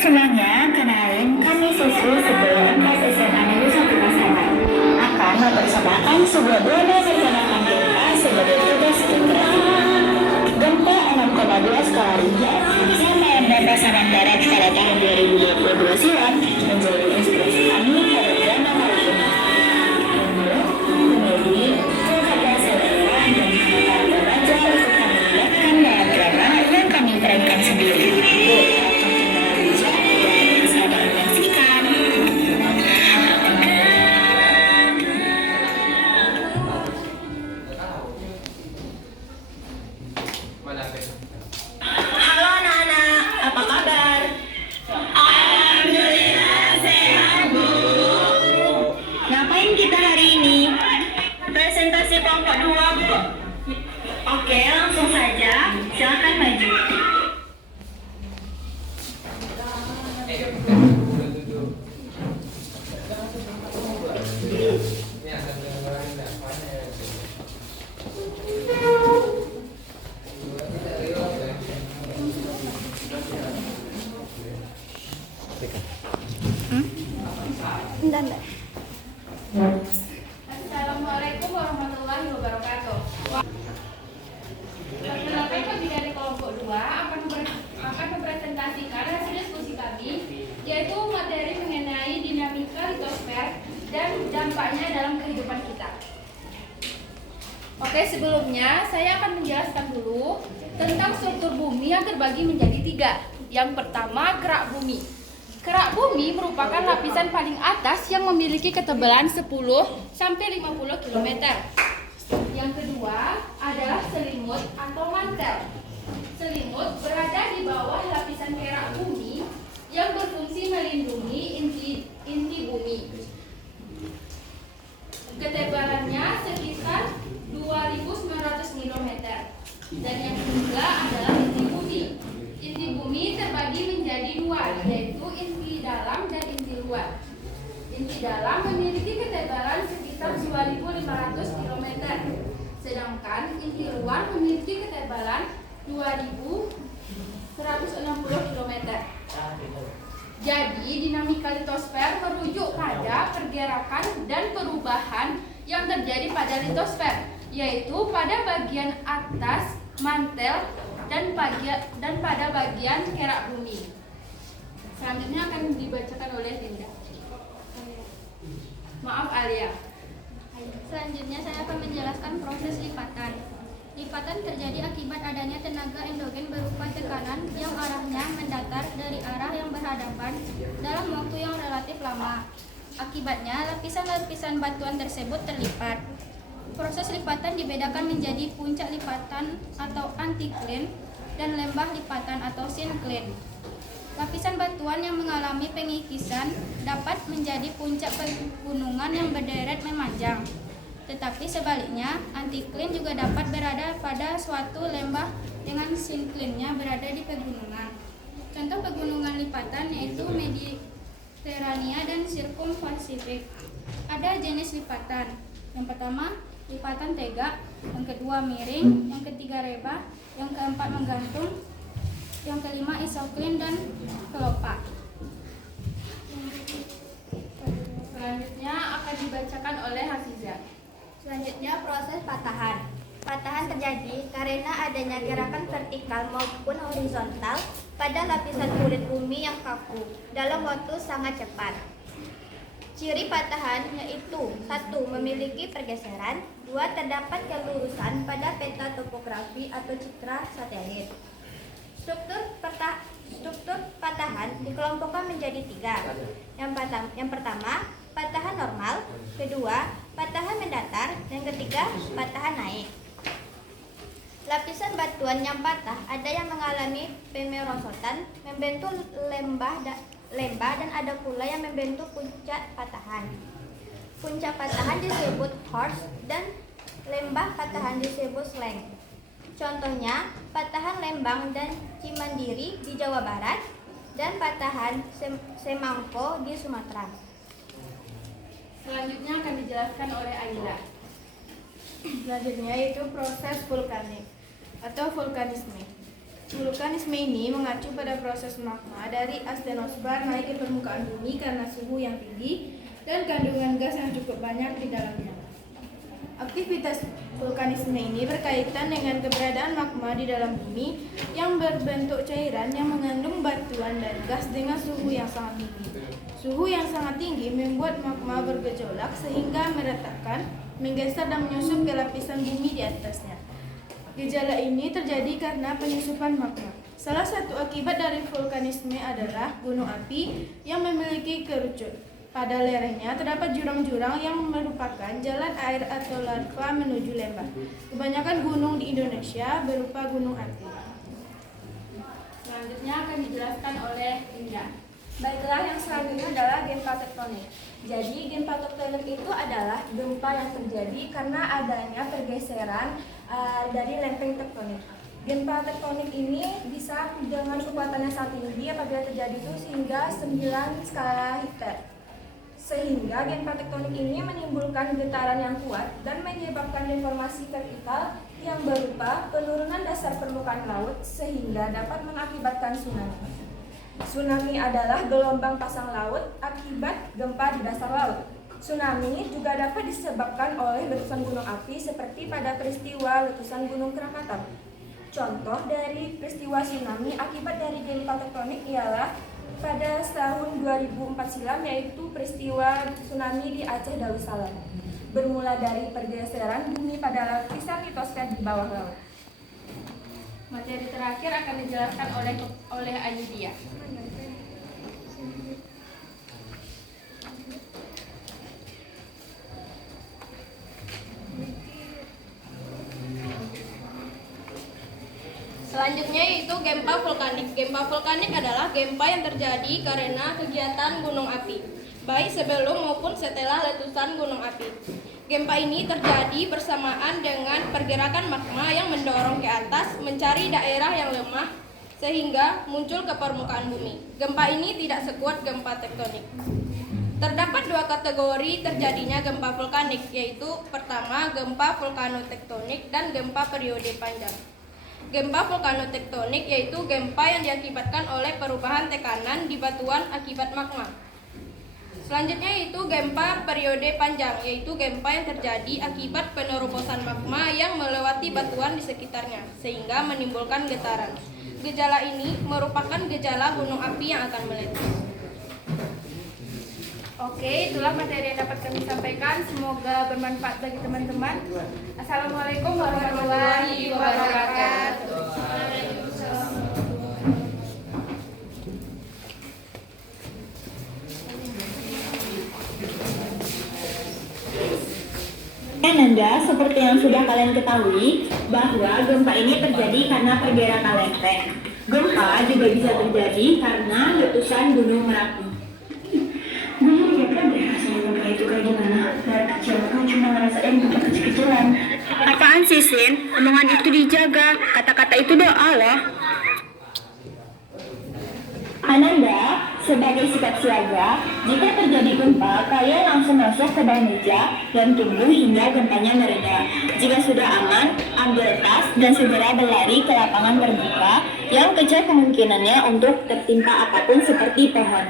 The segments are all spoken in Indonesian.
semuanya, kenalin kami siswi sekolah 4 SMA Negeri 1 Pasaman akan mempersembahkan sebuah drama perjalanan gempa sebagai tugas integrasi. Gempa 6,2 skala Richter yang melanda Pasaman Barat pada tahun 2022 silam menjadi inspirasi kami pada drama kali ini. Komedi, cerita sederhana dan karakter remaja ikut kami libatkan dalam drama yang kami perankan sendiri. Halo anak-anak, apa kabar? Alhamdulillah sehat, Bu. Ngapain kita hari ini? Presentasi kelompok 2, Bu. Oke, langsung saja. Silakan maju. Assalamualaikum warahmatullahi wabarakatuh. Perkenalkan kami dari kelompok 2 akan mempresentasikan hasil diskusi kami, yaitu materi mengenai dinamika litosfer dan dampaknya dalam kehidupan kita. Oke, sebelumnya saya akan menjelaskan dulu tentang struktur bumi yang terbagi menjadi 3. Yang pertama, kerak bumi. Kerak bumi merupakan lapisan paling atas yang memiliki ketebalan 10 sampai 50 km. Yang kedua adalah selimut atau mantel. Selimut berada di bawah lapisan kerak bumi yang berfungsi melindungi inti bumi. Ketebalannya sekitar 2.900 km. Dan yang ketiga adalah inti bumi. Inti bumi terbagi menjadi 2, yaitu inti dalam dan inti luar. Inti dalam memiliki ketebalan sekitar 2.500 km, sedangkan inti luar memiliki ketebalan 2.160 km. Jadi, dinamika litosfer merujuk pada pergerakan dan perubahan yang terjadi pada litosfer, yaitu pada bagian atas mantel dan pada bagian kerak bumi. Selanjutnya akan dibacakan oleh Linda. Maaf, Alia. Selanjutnya saya akan menjelaskan proses lipatan. Lipatan terjadi akibat adanya tenaga endogen berupa tekanan yang arahnya mendatar dari arah yang berhadapan dalam waktu yang relatif lama. Akibatnya, lapisan-lapisan batuan tersebut terlipat. Proses lipatan dibedakan menjadi puncak lipatan atau antikline dan lembah lipatan atau sinkline. Lapisan batuan yang mengalami pengikisan dapat menjadi puncak pegunungan yang berderet memanjang. Tetapi sebaliknya, antikline juga dapat berada pada suatu lembah dengan sinkline-nya berada di pegunungan. Contoh pegunungan lipatan yaitu Mediterania dan Sirkum-Pasifik. Ada jenis lipatan. Yang pertama, lipatan tegak, yang kedua miring, yang ketiga rebah, yang keempat menggantung, yang kelima isokline dan kelopak. Selanjutnya akan dibacakan oleh Hafizah. Selanjutnya proses patahan. Patahan terjadi karena adanya gerakan vertikal maupun horizontal pada lapisan kulit bumi yang kaku dalam waktu sangat cepat. Ciri patahan yaitu 1. Memiliki pergeseran, 2. Terdapat kelurusan pada peta topografi atau citra satelit. Struktur patahan dikelompokkan menjadi 3. Yang pertama, patahan normal, kedua, patahan mendatar, dan ketiga, patahan naik. Lapisan batuan yang patah ada yang mengalami pemerosotan, membentuk lembah dan ada pula yang membentuk puncak patahan. Puncak patahan disebut horst dan lembah patahan disebut slang. Contohnya, patahan Lembang dan Cimandiri di Jawa Barat dan patahan Semangko di Sumatera. Selanjutnya akan dijelaskan oleh Aila. Selanjutnya yaitu proses vulkanik atau vulkanisme. Vulkanisme ini mengacu pada proses magma dari astenosfer naik ke permukaan bumi karena suhu yang tinggi dan kandungan gas yang cukup banyak di dalamnya. Aktivitas vulkanisme ini berkaitan dengan keberadaan magma di dalam bumi yang berbentuk cairan yang mengandung batuan dan gas dengan suhu yang sangat tinggi. Suhu yang sangat tinggi membuat magma bergejolak sehingga meretakkan, menggeser dan menyusup ke lapisan bumi di atasnya. Gejala ini terjadi karena penyusupan magma. Salah satu akibat dari vulkanisme adalah gunung api yang memiliki kerucut. Pada lerengnya terdapat jurang-jurang yang merupakan jalan air atau lava menuju lembah. Kebanyakan gunung di Indonesia berupa gunung api. Selanjutnya akan dijelaskan oleh Indah. Baiklah, yang selanjutnya adalah gempa tektonik. Jadi, gempa tektonik itu adalah gempa yang terjadi karena adanya pergeseran dari lempeng tektonik. Gempa tektonik ini bisa dengan kekuatannya sangat tinggi apabila terjadi itu hingga 9 skala Richter. Sehingga gempa tektonik ini menimbulkan getaran yang kuat dan menyebabkan deformasi vertikal yang berupa penurunan dasar permukaan laut sehingga dapat mengakibatkan tsunami. Tsunami adalah gelombang pasang laut akibat gempa di dasar laut. Tsunami juga dapat disebabkan oleh letusan gunung api seperti pada peristiwa letusan Gunung Krakatau. Contoh dari peristiwa tsunami akibat dari gempa tektonik ialah pada tahun 2004 silam, yaitu peristiwa tsunami di Aceh Darussalam. Bermula dari pergeseran bumi pada lapisan litosfer di bawah laut. Materi terakhir akan dijelaskan oleh Ayudia. Selanjutnya yaitu gempa vulkanik. Gempa vulkanik adalah gempa yang terjadi karena kegiatan gunung api, baik sebelum maupun setelah letusan gunung api. Gempa ini terjadi bersamaan dengan pergerakan magma yang mendorong ke atas mencari daerah yang lemah sehingga muncul ke permukaan bumi. Gempa ini tidak sekuat gempa tektonik. Terdapat dua kategori terjadinya gempa vulkanik, yaitu pertama gempa vulkanotektonik dan gempa periode panjang. Gempa vulkanotektonik yaitu gempa yang diakibatkan oleh perubahan tekanan di batuan akibat magma. Selanjutnya yaitu gempa periode panjang, yaitu gempa yang terjadi akibat penerobosan magma yang melewati batuan di sekitarnya sehingga menimbulkan getaran. Gejala ini merupakan gejala gunung api yang akan meletus. Oke, itulah materi yang dapat kami sampaikan. Semoga bermanfaat bagi teman-teman. Assalamualaikum warahmatullahi wabarakatuh. Ananda, seperti yang sudah kalian ketahui, bahwa gempa ini terjadi karena pergerakan lempeng. Gempa juga bisa terjadi karena letusan Gunung Merapi. Gue juga berasa gempa itu kayak gimana? Dari kecil tuh cuma ngerasain gempa kecil-kecilan. Apaan sih, Sin? Omongan itu dijaga. Kata-kata itu doa loh. Ananda, sebagai sikap siaga, jika terjadi gempa, kalian langsung masuk ke bawah meja dan tunggu hingga gempanya mereda. Jika sudah aman, ambil tas dan segera berlari ke lapangan terbuka yang kecil kemungkinannya untuk tertimpa apapun seperti pohon.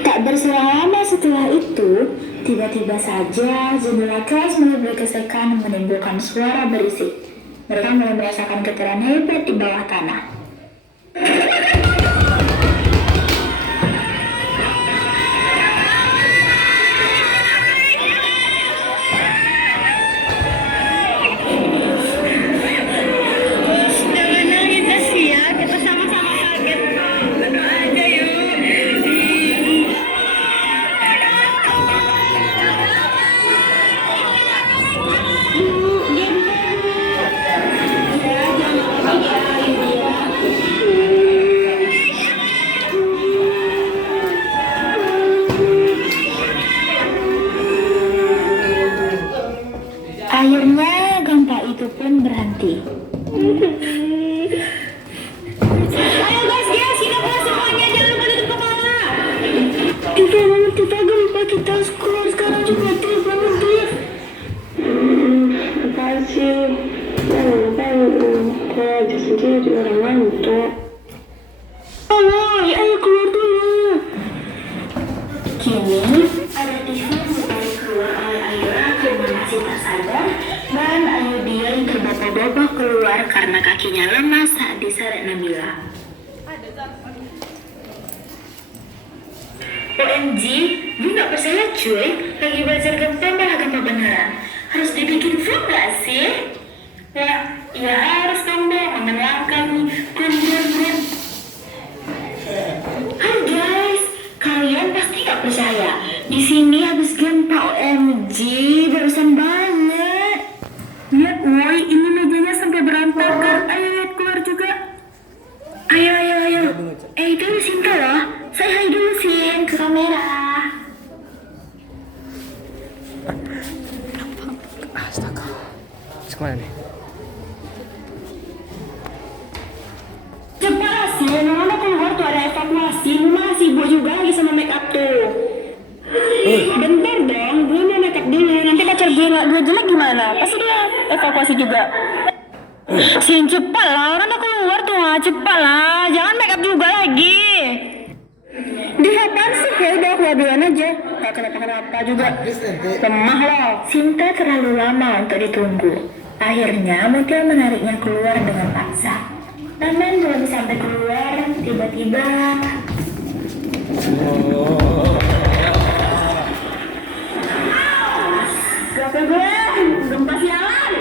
Tak berselang lama setelah itu, tiba-tiba saja jendela kelas mulai bergesekan menimbulkan suara berisik. Mereka mulai merasakan getaran hebat di bawah tanah. keluar karena kakinya lemah saat diseret Nabila. OMG, gue gak percaya cuy, lagi belajar gempa malah gempa beneran. Harus dibikin film gak sih? Ya harus dong dong, aman langkah nih, gun. Hai guys, kalian pasti gak percaya. Di sini habis gempa OMG, barusan banget. Lihat woi, ini mejanya sampai berantakan. Ayo lihat keluar juga. Ayo. Itu Sinta loh. Saya hai dulu Sin ke kamera. Astaga. Sekolah nih. Cepat Sin, mana keluar tuh ada evakuasi. Masih Bu juga lagi sama make up tuh. Bentar dong, gue mau make up dulu. Nanti pacar gue jelek gimana? Pasti dia evakuasi juga. Sin cepat lah, orang udah keluar tuh cepat lah. Jangan make up juga lagi. Di apaan sih? Ya udah aku duluan aja. Gak kenapa-kenapa juga. Lemah loh. Sinta terlalu lama untuk ditunggu. Akhirnya Mutia menariknya keluar dengan paksa. Namun belum sampai keluar, tiba-tiba Gak gue, gempa sialan.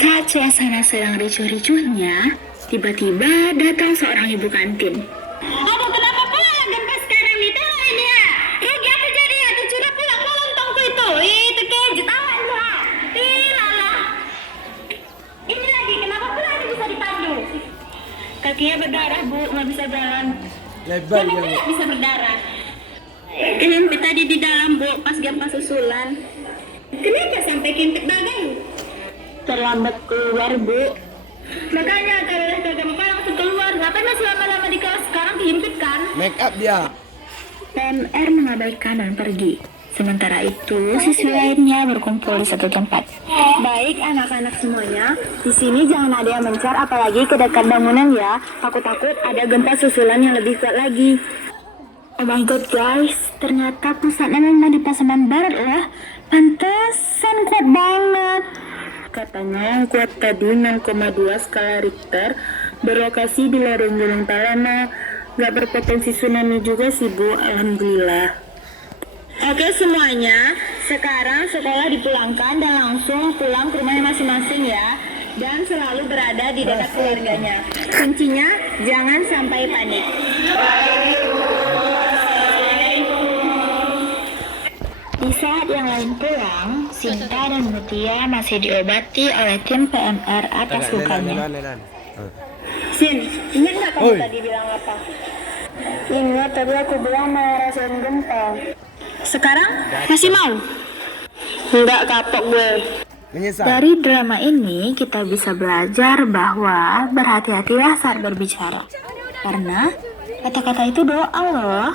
Saat suasana sedang ricuh-ricuhnya, tiba-tiba datang seorang ibu kantin. Aduh, kenapa pula gempa sekarang itu ini ya? Rugi apa jadi ya? Dicuri pulang lontongku itu. Itu keji tawan lu. Lala. Ini lagi, kenapa pula ini bisa dipandu? Kakinya berdarah Bu, nggak bisa jalan. Lebar ya. Kenapa bisa berdarah? Kempit tadi di dalam Bu, pas gempa susulan. Kenapa sampai kempit bagai? Terlambat keluar Bu. Makanya kalau udah gempa langsung keluar. Ngapain masih lama-lama di kelas? Sekarang dihimpit kan? Make up dia. PMR mengabaikan dan pergi. Sementara itu, siswa lainnya berkumpul di satu tempat. Baik anak-anak semuanya, di sini jangan ada yang mencar apalagi ke dekat bangunan ya. Aku takut ada gempa susulan yang lebih kuat lagi. Oh my god guys, ternyata pusatnya memang di Pasaman Barat loh. Pantesan kuat banget. Katanya yang kuat tadi 0,2 skala Richter, berlokasi di lereng Gunung Talana. Gak berpotensi tsunami juga sih Bu, alhamdulillah. Oke semuanya, sekarang sekolah dipulangkan dan langsung pulang ke rumahnya masing-masing ya. Dan selalu berada di dekat keluarganya. Kuncinya, jangan sampai panik. Di saat yang lain pulang, Sinta dan Mutia masih diobati oleh tim PMR atas lukanya. Sin, ingat gak kamu tadi bilang apa? Ingat tadi aku bilang mau rasain gempa. Sekarang masih mau? Enggak kapok gue. Menyesal. Dari drama ini kita bisa belajar bahwa berhati-hatilah saat berbicara. Karena kata-kata itu doa loh.